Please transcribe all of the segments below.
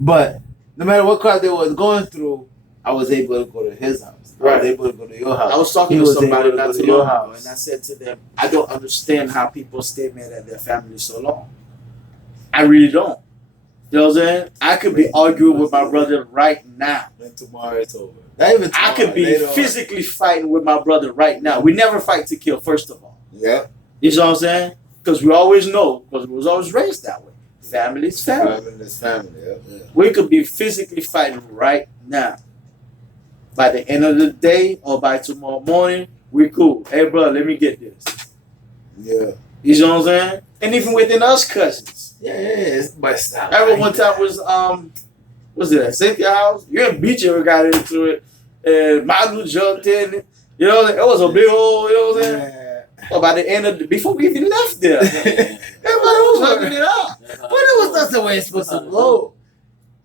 But no matter what crap they was going through, I was able to go to his house. I was able to go to your house. I was talking to somebody not too long ago, and I said to them, I don't understand how people stay mad at their family so long. I really don't. You know what I'm saying? I could be arguing with my brother right now. Then tomorrow it's over. Not even tomorrow, I could be physically fighting with my brother right now. We never fight to kill, first of all. Yeah. You know what I'm saying? Because we always know, because we was always raised that way. Family is family. Family is family, yeah. We could be physically fighting right now. By the end of the day or by tomorrow morning, we cool. Hey, bro, let me get this. Yeah. You know what I'm saying? And even within us cousins. Yeah. But stop. I remember one time was it at Cynthia house? You and BJ got into it. And Manu jumped in. You know, it was a big old, you know what I'm saying? Yeah. Well, by the end of before we even left there, everybody was hugging it up. But it was not the way it's supposed to go.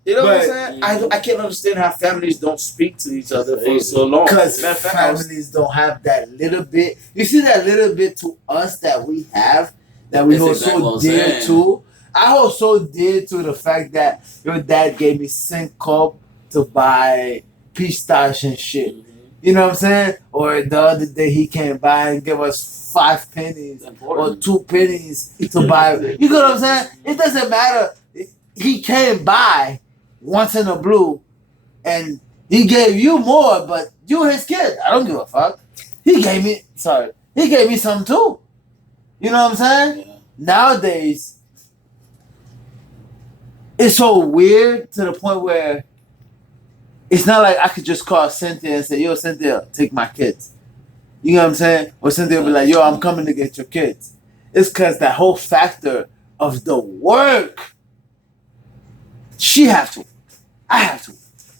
You know what I'm saying? I can't understand how families don't speak to each other for so long. Because families don't have that little bit. You see that little bit to us that we have, that we hold so dear to. I hold so dear to the fact that your dad gave me $5 to buy pistache and shit. You know what I'm saying? Or the other day he came by and give us 5 pennies or 2 pennies to buy. You know what I'm saying? It doesn't matter. He came by once in a blue and he gave you more, but you his kid. I don't give a fuck. He gave me some too. You know what I'm saying? Yeah. Nowadays, it's so weird to the point where it's not like I could just call Cynthia and say, yo, Cynthia, take my kids. You know what I'm saying? Or Cynthia will be like, yo, I'm coming to get your kids. It's because that whole factor of the work. She have to. I have to.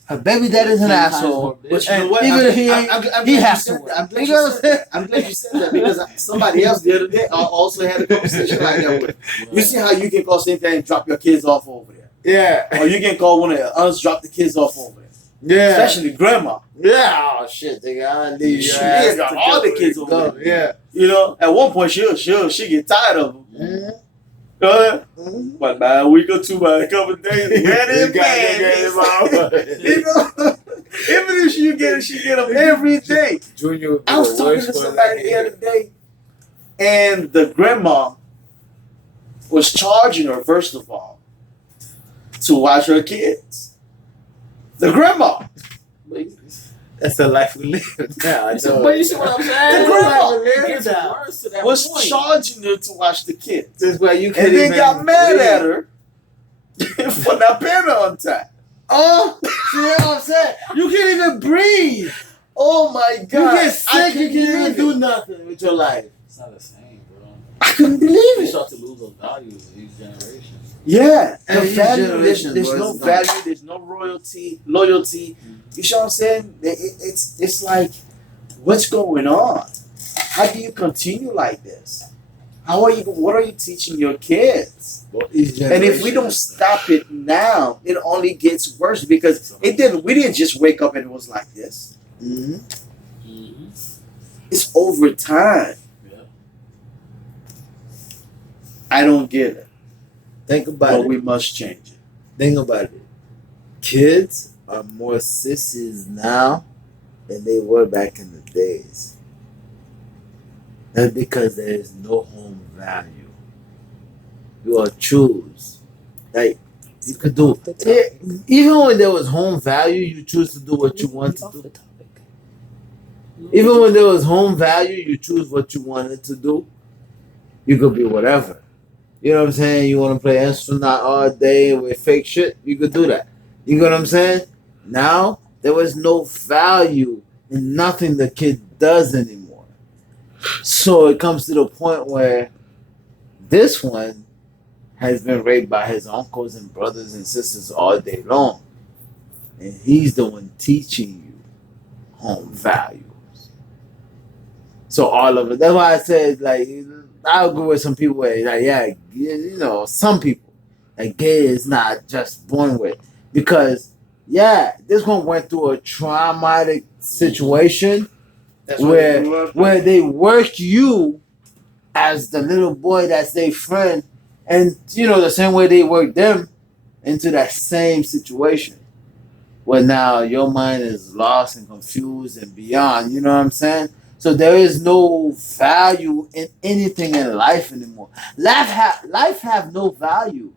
Her baby daddy's an asshole. But you know what? Even if he ain't, he has to. I'm glad you said that because somebody else the other day also had a conversation like that with. You see how you can call Cynthia and drop your kids off over there. Yeah. Or you can call one of your aunts, drop the kids off over there. Yeah. Especially grandma. Yeah. Oh shit, they got all the kids over there. Yeah. You know, at one point she get tired of them. Mm-hmm. But by a week or two, by a couple of days, you know, even if she get them every day. Junior, I was talking to somebody the other day, and the grandma was charging her, first of all, to watch her kids. The grandma. That's the life we live now. But you see what I'm saying? The grandma was charging her to watch the kids. This is why you and then got mad at her for not paying her on time. Oh, see what I'm saying? You can't even breathe. Oh my God. You get sick, you can't even do nothing with your life. It's not the same, bro. I couldn't believe it. You start to lose those values in each generation. Yeah, and there's no value, there's no loyalty. You know what I'm saying? It's like, what's going on? How do you continue like this? What are you teaching your kids? And if we don't stop it now, it only gets worse because we didn't just wake up and it was like this. Mm-hmm. Mm-hmm. It's over time. Yeah. I don't get it. Think about it. But we must change it. Think about it. Kids are more sissies now than they were back in the days. That's because there is no home value. You are choose. Like, you could do it. Even when there was home value, you choose to do what you want to do. Even when there was home value, you choose what you wanted to do. You could be whatever. You know what I'm saying? You want to play astronaut all day with fake shit? You could do that. You know what I'm saying? Now, there was no value in nothing the kid does anymore. So it comes to the point where this one has been raped by his uncles and brothers and sisters all day long. And he's the one teaching you home values. So all of it. That's why I said, like, I agree with some people where, like, yeah, you know, some people, like, gay is not just born with. Because, yeah, this one went through a traumatic situation where they work you as the little boy that's their friend. And, you know, the same way they work them, into that same situation where now your mind is lost and confused and beyond. You know what I'm saying? So there is no value in anything in life anymore. Life have no value.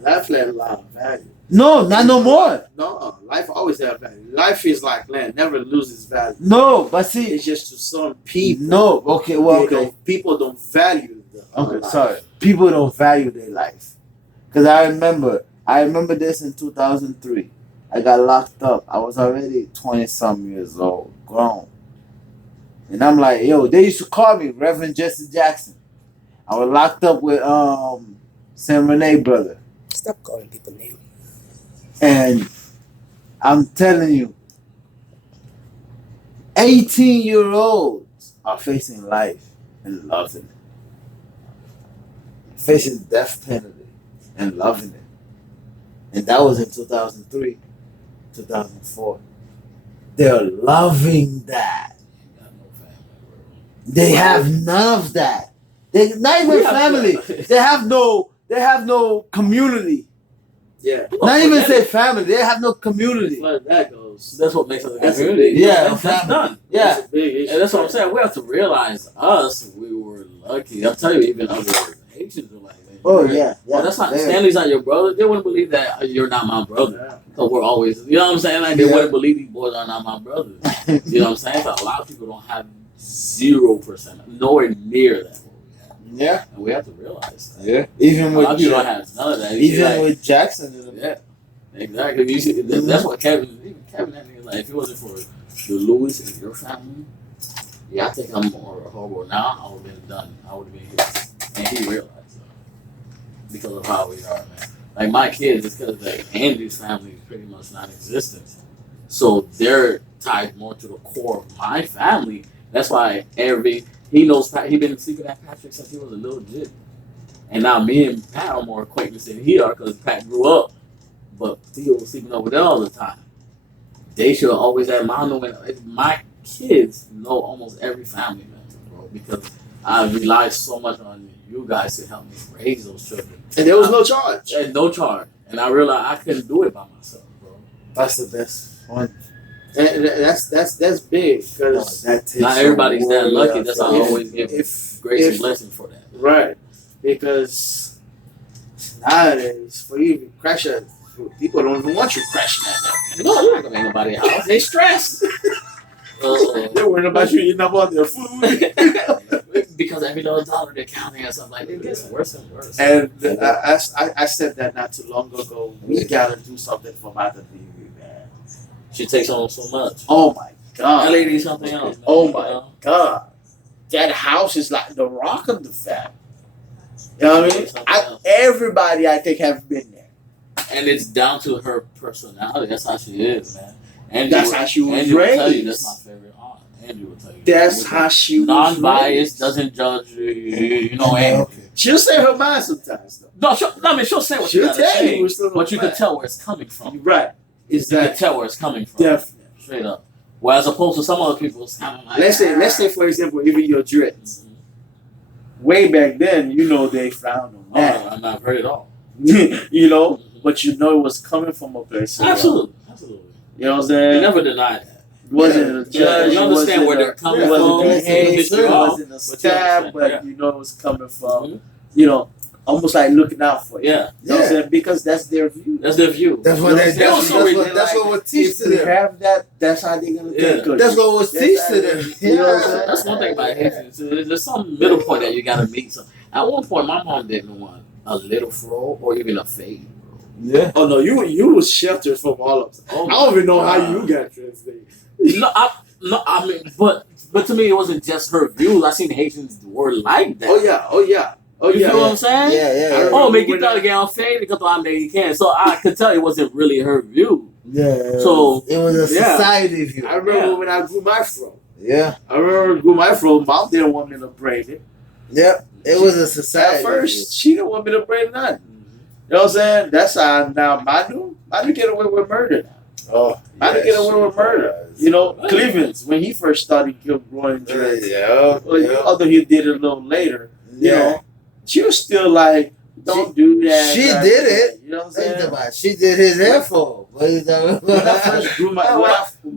Life had a lot of value. No, not no more. No, life always have value. Life is like land, never loses value. No, but see, It's just to some people. no. Okay, well, They okay. people don't value the Okay, life. sorry. People don't value their life. Cause I remember this in 2003. I got locked up. I was already 20-some years old, grown. And I'm like, yo, they used to call me Reverend Jesse Jackson. I was locked up with Sam Renee brother. Stop calling people names. And I'm telling you, 18-year-olds are facing life and loving it. Facing death penalty and loving it. And that was in 2003, 2004. They're loving that. Got no family, bro. They have none of that. They're not even We have- family. They have no community. Yeah. Not even forget say family. They have no community. As far as that goes, That's what makes us a That's a community. big- Yeah, that's family. done. Yeah. that's a big issue. And that's what I'm saying. We have to realize we were lucky. I'll tell you, even other Haitians are like that. Oh yeah. Well, that's not They're- Stanley's not your brother. They wouldn't believe that you're not my brother. Yeah. So we're always, you know what I'm saying? Like they Yeah. wouldn't believe these boys are not my brothers. You know what I'm saying? So a lot of people don't have 0%, nowhere near that. What we have. Yeah. And we have to realize that. Yeah. Even A lot of people don't with have none of that. You even see, like, with Jackson. yeah, exactly. You see, that's what even Kevin had me like. If it wasn't for the Lewis and your family, yeah, I think I'm more horrible now. I would have been done. I would have been his. And he realized that because of how we are, man. Like my kids, it's because like Andy's family is pretty much non-existent, so they're tied more to the core of my family. That's why he knows he been sleeping at Patrick since he was a little jit, and now me and Pat are more acquaintances than he are because Pat grew up, but Theo was sleeping over there all the time. They should always have my kids know almost every family member, bro, because I rely so much on you guys to help me raise those children. And there was no charge. And no charge. And I realized I couldn't do it by myself, bro. That's the best one. And that's big because That takes Not a everybody's that warrior lucky. That's why I for- always give if grace and if blessing for that. right, because nowadays for you to crash at people don't even want you crashing at them. No, I'm not gonna make nobody else. They stressed. Uh, They're worried about you eating up all their food. because every little dollar they're counting and stuff like that, it gets worse and worse. And I said that not too long ago. We gotta do something for Mother Baby, man. She takes on so much. Oh my That god. lady is something else. Man. Oh You my know? god. That house is like the rock of the family. You know what I mean? Something else. Everybody I think have been there. And it's down to her personality. That's how she is, man. And That's how she was Angie will tell you raised. that's my favorite aunt. Angie will tell you. That's how she was non-biased, raised. doesn't judge you. You know, Angie. Okay. She'll say her mind sometimes though. No, she'll say what She'll you gotta tell say, you what's on but you her can mind. tell where it's coming from. You're right. You Is can that tell where it's coming from. definitely? Straight up. Whereas opposed to some other people, it's kind of like. Let's say for example, even your dreads. Way back then, you know they frowned on Oh, that. I'm not heard at all. You know, Mhm. but you know it was coming from a place. Absolutely. Absolutely. You know what I'm You saying? never deny that. It wasn't a Yeah, judge. you it understand wasn't where a- they're coming it wasn't from, a it hate, pissed it you off, wasn't a but you stab, understand, but yeah. you know it was coming from, Mhm. you know, almost like looking out for you. Yeah, You know what I'm saying? Because that's their view. that's their view. That's You what know they. what I'm saying? That's, So that's we- what. That's what we'll teach If to you them. have that, that's how they're gonna Yeah. think of That's you. what we'll That's teach how to they- them. you know what I'm saying? That's one thing about Haitians. There's some middle point that you gotta meet. So at one point, my mom didn't want a little fro or even a fade. Yeah. Oh no, you was sheltered from all of them. Oh I don't even know how God. you got translated. I mean, but to me, it wasn't just her views. I seen Haitians were like that. Oh yeah, oh yeah, oh You yeah. feel what I'm saying? Yeah. Oh, remember make you when thought I- again on fade because I'm there you can. So I could tell it wasn't really her view. Yeah. So, it was a yeah. society view. I remember Yeah. when I grew my fro. Yeah. I remember grew my fro. Mom didn't want me to braid it. Yep. It was a society. At first, she didn't want me to braid nothing. You know what I'm saying? That's how now Manu get away with murder now. Oh. Manu get away with murder. You know, Cleveland's when he first started growing dreads. Yeah. Although he did it a little later. You Yeah. know, she was still like, Don't do that. She did it. You know what I'm saying? She did his hair for. What is that? When I first grew my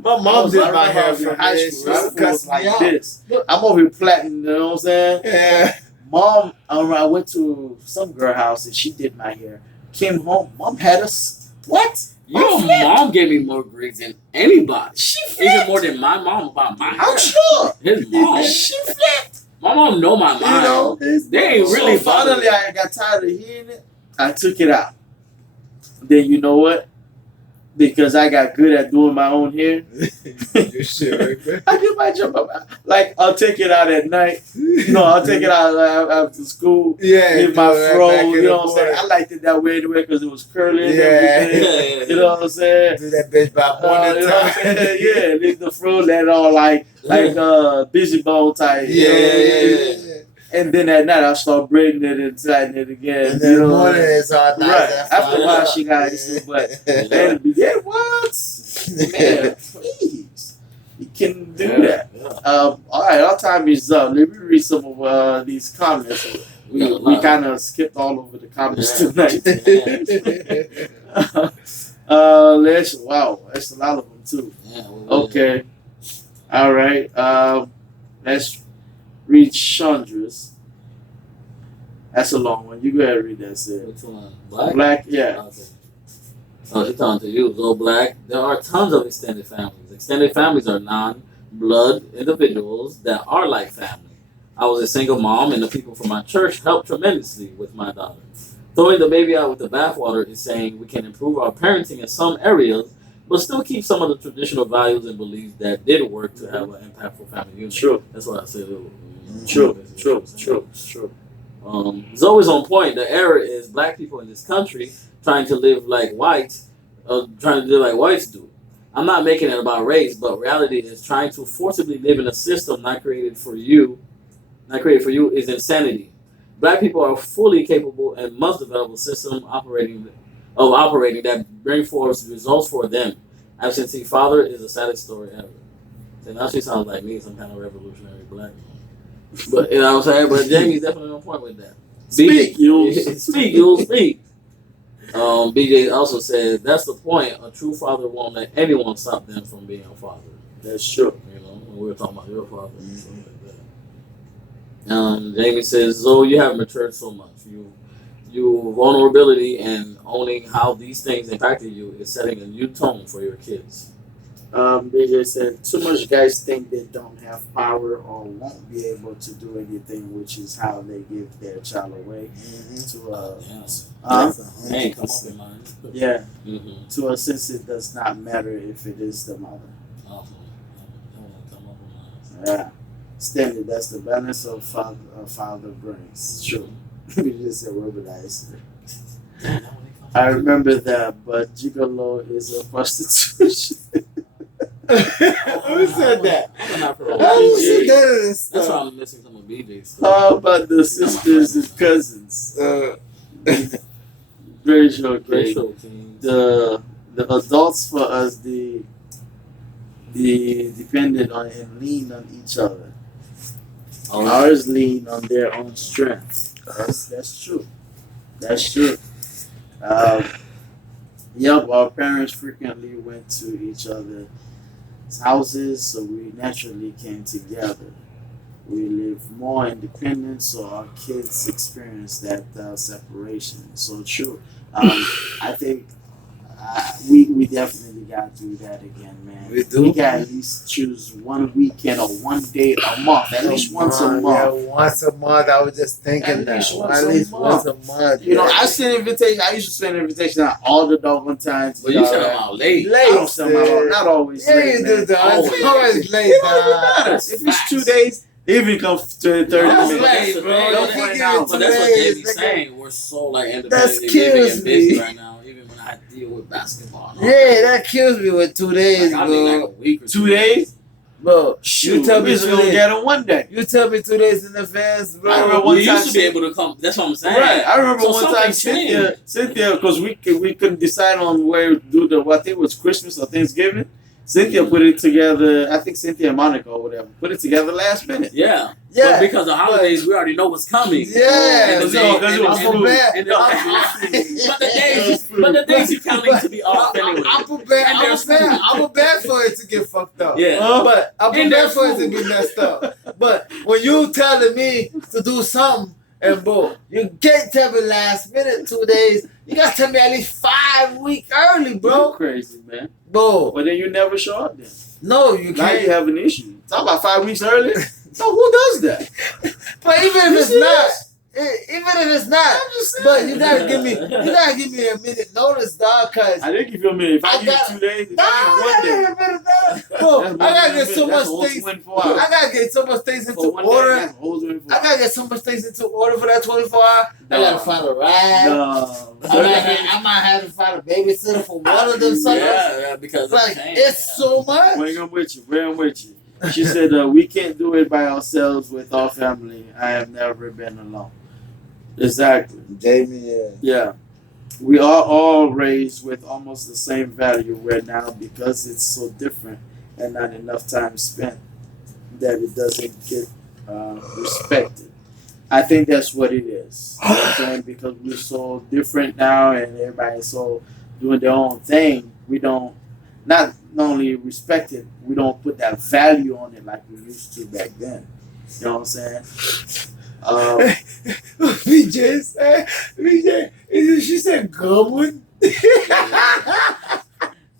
mom did my hair in for high me. school. It was Cussed like me out. this. I'm over here plaiting, you know what I'm saying? Yeah. Mom, I went to some girl house and she did my hair. Came home, mom had us. What? Your mom gave me more grades than anybody. She Even flipped. more than my mom about my I'm hair. sure. His mom. She flipped. My mom know my mind. You know, They ain't really so finally I got tired of hearing it. I took it out. Then you know what? Because I got good at doing my own hair. You sure? I do my job. Like I'll take it out at night. No, I'll take it out after school. Yeah. Leave my fro. Back in You the know what I'm saying? morning. I liked it that way anyway because it was curly and Yeah. everything. You know what I'm saying? Do that bitch by morning You know what I'm time. saying? Yeah, leave the fro, let it all like busy bone type. You know? Yeah. And then at night I start braiding it and tightening it again. And then you the know? morning it's all nice. Right. and After a fine. while she got it, but and yeah, what? Man, please. You can do that. Yeah. All right, our time is up. Let me read some of these comments. We kind of skipped all over the comments tonight. That's a lot of them too. Yeah, Okay, all right. Let's read Chandra's. That's a long one. You go ahead and read that, Sid. Which one? Black? Black, yeah. Okay. Oh, she's talking to you, Zo Black. There are tons of extended families. Extended families are non-blood individuals that are like family. I was a single mom, and the people from my church helped tremendously with my daughter. Throwing the baby out with the bathwater is saying we can improve our parenting in some areas, but still keep some of the traditional values and beliefs that did work to have an impactful family unit. True. That's what I said. True. Zoe is on point. The error is black people in this country trying to live like whites, do. I'm not making it about race, but reality is trying to forcibly live in a system not created for you is insanity. Black people are fully capable and must develop a system operating that bring forth results for them. Absentee father is the saddest story ever. So now she sounds like me, some kind of revolutionary black woman. But you know what I'm saying? But Jamie's definitely on point with that. Speak, you'll speak. BJ also said that's the point. A true father won't let anyone stop them from being a father. That's true. You know, when we were talking about your father and stuff like that. Jamie says, "So you have matured so much. You vulnerability and owning how these things impacted you is setting a new tone for your kids." BJ said, too much guys think they don't have power or won't be able to do anything, which is how they give their child away to to a sense it does not matter if it is the mother. Yeah. Standard, that's the balance of father brings. True. We just said rubberized. I remember that, but gigolo is a prostitution. Who said that? That's why I'm missing some of BJ's stuff. How about the sisters and cousins? Very short, the adults for us, the depended on and lean on each other. Ours lean on their own strength. That's true. That's true. Our parents frequently went to each other's houses, so we naturally came together. We live more independent, so our kids experience that separation. So true. I think we definitely got to do that again, man. We do. We got to at least choose one weekend or one day a month, at least once a month. Yeah, once a month. I was just thinking At that. least At least once a month. You know, I send invitation. I used to send invitation out all the doggone times. But you send them out late. I don't send them out. Not always. Yeah, late, you man. do that. It's always late. It don't even matter. If it's 2 days, they even come 30 That's minutes. late, bro. Don't He point give out. it But to that's what me. Jamie's It's saying. We're so like That independent kills living and busy me. right now. Even when I deal with basketball. And all Yeah, that kills me with 2 days, like, I need like bro. a week or 2 days? Bro, Shoot, you tell me we just 2 gonna days. get them one day. You tell me 2 days in advance, bro. I remember We one used time to be able to come. That's what I'm saying. Right, I remember So one time something changed. Cynthia, because we couldn't decide on where to do I think it was Christmas or Thanksgiving. Cynthia put it together. I think Cynthia and Monica or whatever put it together last minute. Yeah. Yeah. But because of holidays, we already know what's coming. Yeah. And the So, day- 'cause and it the- was and the- prepared. and the- but the days you counting to be off anyway. I'm prepared. And I'm there's prepared. food. I'm prepared for it to get fucked up. Yeah. But I'm And prepared there's for it to food. be messed up. But when you telling me to do something, and bro, you can't tell me last minute 2 days. You gotta tell me at least 5 weeks early, You bro. crazy, man. Bro, But then you never show up then. no, you Now you can't. have an issue. Talk about 5 weeks early. So who does that? But even if You it's serious? not, even if it's not, I'm just saying. but you gotta give me a minute notice, dog, cause I didn't give you a minute. If I I give you got- 2 days, if no, I give you 1 day. Bro, That's I gotta get so much that's a whole things. 24 hours. I gotta get so much things into For 1 day, order. that's a whole 24 I gotta get so much things into order for that 24 hours. I gotta find a ride. No. I might have to find a babysitter for one of them suckers. Yeah, because Like, change, it's so much. Bring them with you. Bring them with you. She said, we can't do it by ourselves with our family. I have never been alone. Exactly. Jamie, yeah. Yeah. We are all raised with almost the same value right now because it's so different and not enough time spent that it doesn't get respected. I think that's what it is. You know what I'm saying? Because we're so different now and everybody's so doing their own thing, we don't not only respect it, we don't put that value on it like we used to back then. You know what I'm saying? BJ said, she said goblin.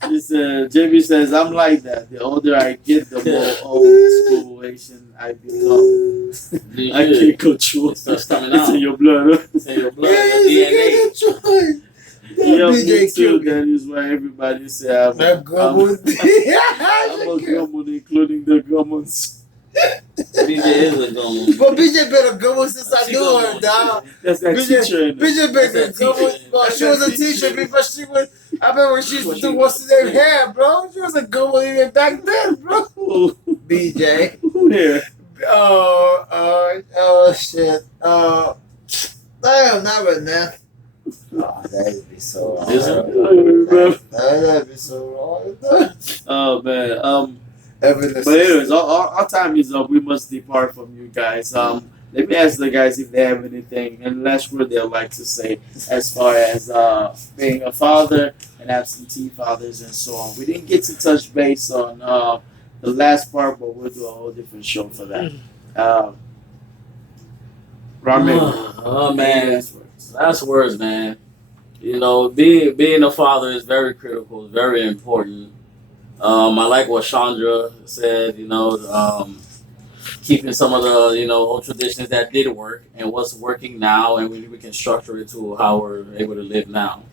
She said, JB says, I'm like that. The older I get, the more old school Asian I become. I can't control It starts coming It's in out. your blood. Huh? It's in your blood, Yeah, your DNA. it's a good choice. Yeah, me BJ too. killed me. That is why everybody say I'm That goblin. I'm a gammon, including the gammons. BJ is a gum. But BJ been a goblin since I She knew gone her, on. dog. That's that BJ teacher in there. BJ been a That's that goblin. teacher. Well, That's she was that a teacher teacher. before she was. I remember when she used to She do was- what's in her hair, bro. She was a goblin even back then, bro. Who BJ. there? Oh shit. Damn, not right now. Oh, that'd be so wrong. Is it? That'd be so wrong. Oh man. Evidence. But anyways, our time is up. We must depart from you guys. Let me ask the guys if they have anything and last word they'd like to say as far as being a father and absentee fathers and so on. We didn't get to touch base on the last part, but we'll do a whole different show for that. Ramen. Oh man, Last words. last words, man. You know, being a father is very critical. It's very important. I like what Chandra said. You know, keeping some of the old traditions that did work and what's working now, and we can structure it to how we're able to live now.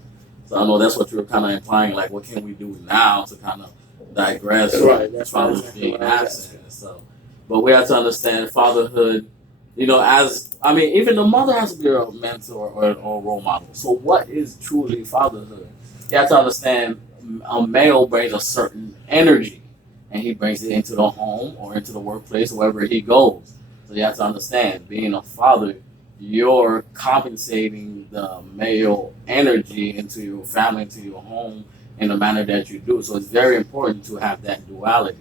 So I know that's what you were kind of implying. Like, what can we do now to kind of digress Right, from that's fathers exactly being what I was absent? So, but we have to understand fatherhood. You know, even the mother has to be a mentor or role model. So, what is truly fatherhood? You have to understand a male brings a certain energy, and he brings it into the home or into the workplace, wherever he goes. So, you have to understand, being a father, you're compensating the male energy into your family, into your home, in the manner that you do. So, it's very important to have that duality.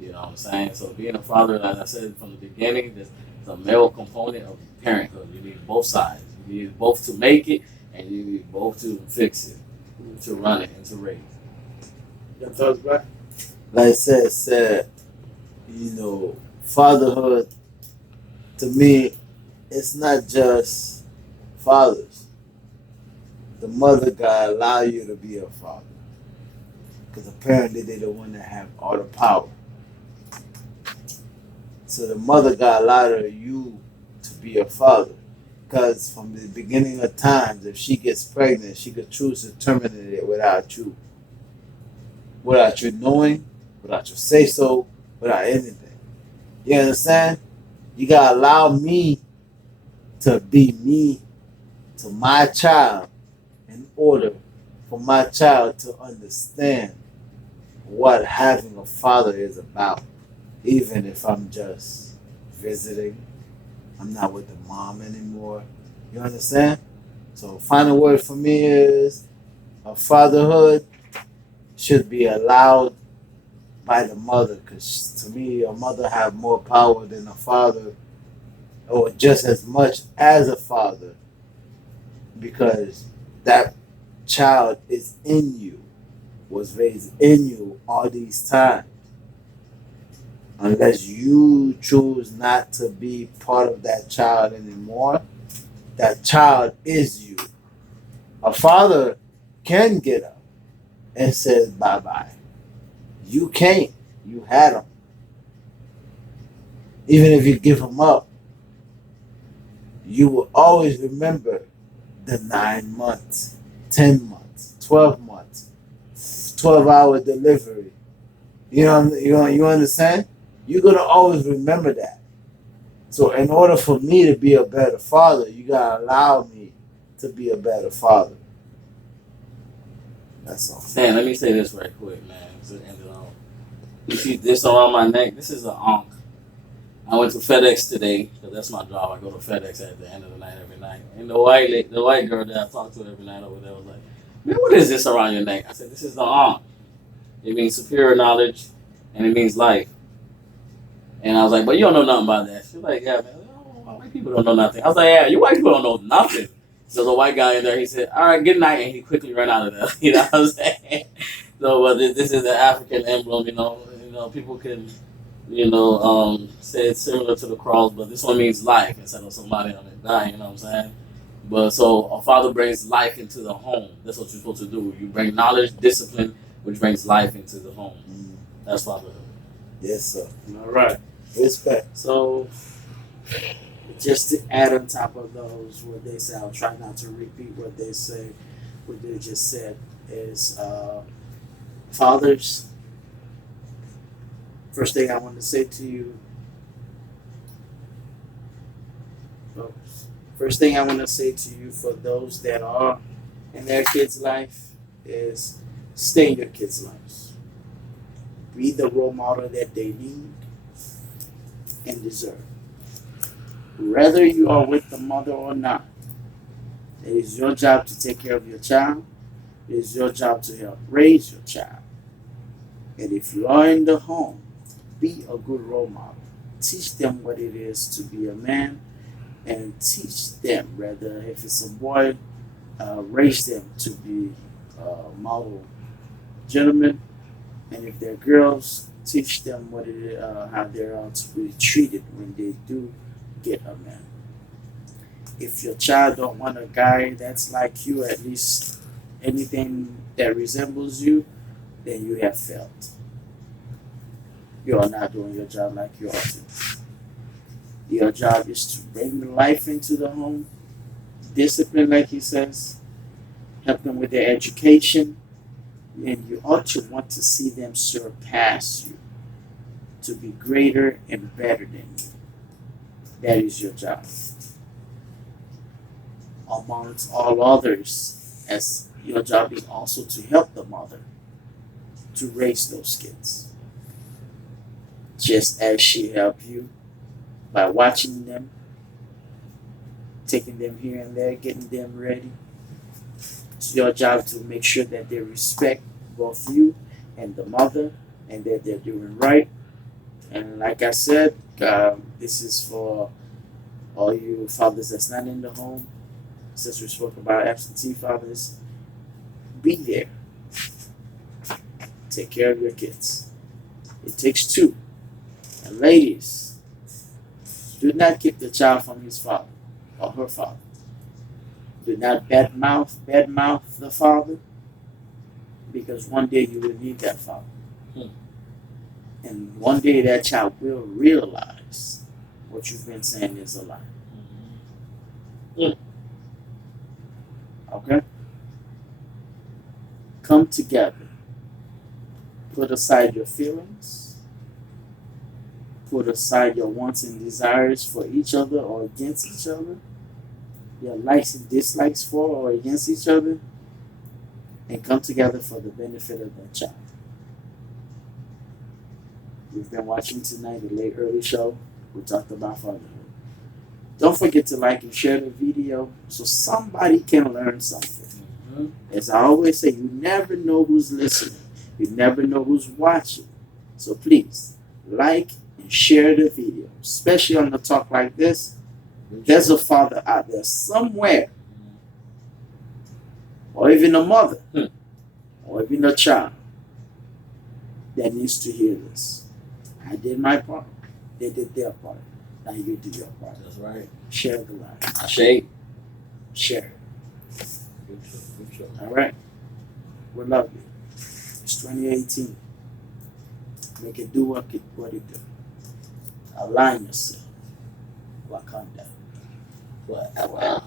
You know what I'm saying? So, being a father, as I said from the beginning, there's the male component of parenthood. You need both sides. You need both to make it, and you need both to fix it, to run it, and to raise it. Your thoughts, bro? Like I said, fatherhood, to me, it's not just fathers. The mother gotta allow you to be a father. Because apparently they're the one that have all the power. So the mother got allowed you to be a father. Because from the beginning of times, if she gets pregnant, she could choose to terminate it without you. Without you knowing, without your say so, without anything. You understand? You gotta allow me to be me to my child in order for my child to understand what having a father is about. Even if I'm just visiting, I'm not with the mom anymore. You understand? So final word for me is fatherhood should be allowed by the mother, because to me, a mother have more power than a father, or just as much as a father, because that child is in you, was raised in you all these times. Unless you choose not to be part of that child anymore, that child is you. A father can get up and say bye bye. You can't. You had him. Even if you give him up, you will always remember the 9 months, 10 months, 12 months, 12-hour delivery. You understand? You're gonna always remember that. So in order for me to be a better father, you gotta allow me to be a better father. That's all. Man, let me say this right quick, man. To end it off. You see this around my neck? This is an ankh. I went to FedEx today because that's my job. I go to FedEx at the end of the night every night. And the white girl that I talk to every night over there was like, "Man, what is this around your neck?" I said, "This is the ankh. It means superior knowledge, and it means life." And I was like, "But you don't know nothing about that." She's like, "Yeah, man. White people don't know nothing." I was like, "Yeah, you white people don't know nothing." So the white guy in there, he said, "All right, good night," and he quickly ran out of there. You know what I'm saying? So, but this is the African emblem. People can, say it's similar to the cross, but this one means life instead of somebody on it dying. You know what I'm saying? But so a father brings life into the home. That's what you're supposed to do. You bring knowledge, discipline, which brings life into the home. That's fatherhood. Yes, sir. All right. Respect. So, just to add on top of those, what they say, I'll try not to repeat what they say. What they just said is, fathers, first thing I want to say to you, first thing I want to say to you for those that are in their kids' life is stay in your kids' lives. Be the role model that they need and deserve. Whether you are with the mother or not, it is your job to take care of your child. It is your job to help raise your child. And if you are in the home, be a good role model. Teach them what it is to be a man, and teach them, whether if it's a boy, raise them to be model gentlemen, and if they're girls, teach them what it is, how they're to be treated when they do get a man. If your child don't want a guy that's like you, at least anything that resembles you, then you have failed. You are not doing your job like you ought to. Your job is to bring life into the home, discipline, like he says, help them with their education, and you ought to want to see them surpass you, to be greater and better than you. That is your job. Amongst all others, as your job is also to help the mother to raise those kids. Just as she helped you by watching them, taking them here and there, getting them ready. It's your job to make sure that they respect both you and the mother, and that they're doing right. And like I said, this is for all you fathers that's not in the home. Since we spoke about absentee fathers, be there. Take care of your kids. It takes two. And ladies, do not keep the child from his father or her father. Do not badmouth the father, because one day you will need that father. And one day that child will realize what you've been saying is a lie. Okay? Come together. Put aside your feelings. Put aside your wants and desires for each other or against each other. Your likes and dislikes for or against each other. And come together for the benefit of that child. We've been watching tonight the Late Early Show. We talked about fatherhood. Don't forget to like and share the video so somebody can learn something. As I always say, you never know who's listening. You never know who's watching. So please like and share the video, especially on the talk like this. There's a father out there somewhere, or even a mother, or even a child that needs to hear this. I did my part. They did their part. Now you do your part. That's right. Share the life. I shake. Share. Good show. All right. We love you. It's 2018. Make it do what it do. Align yourself. Wakanda. Wow.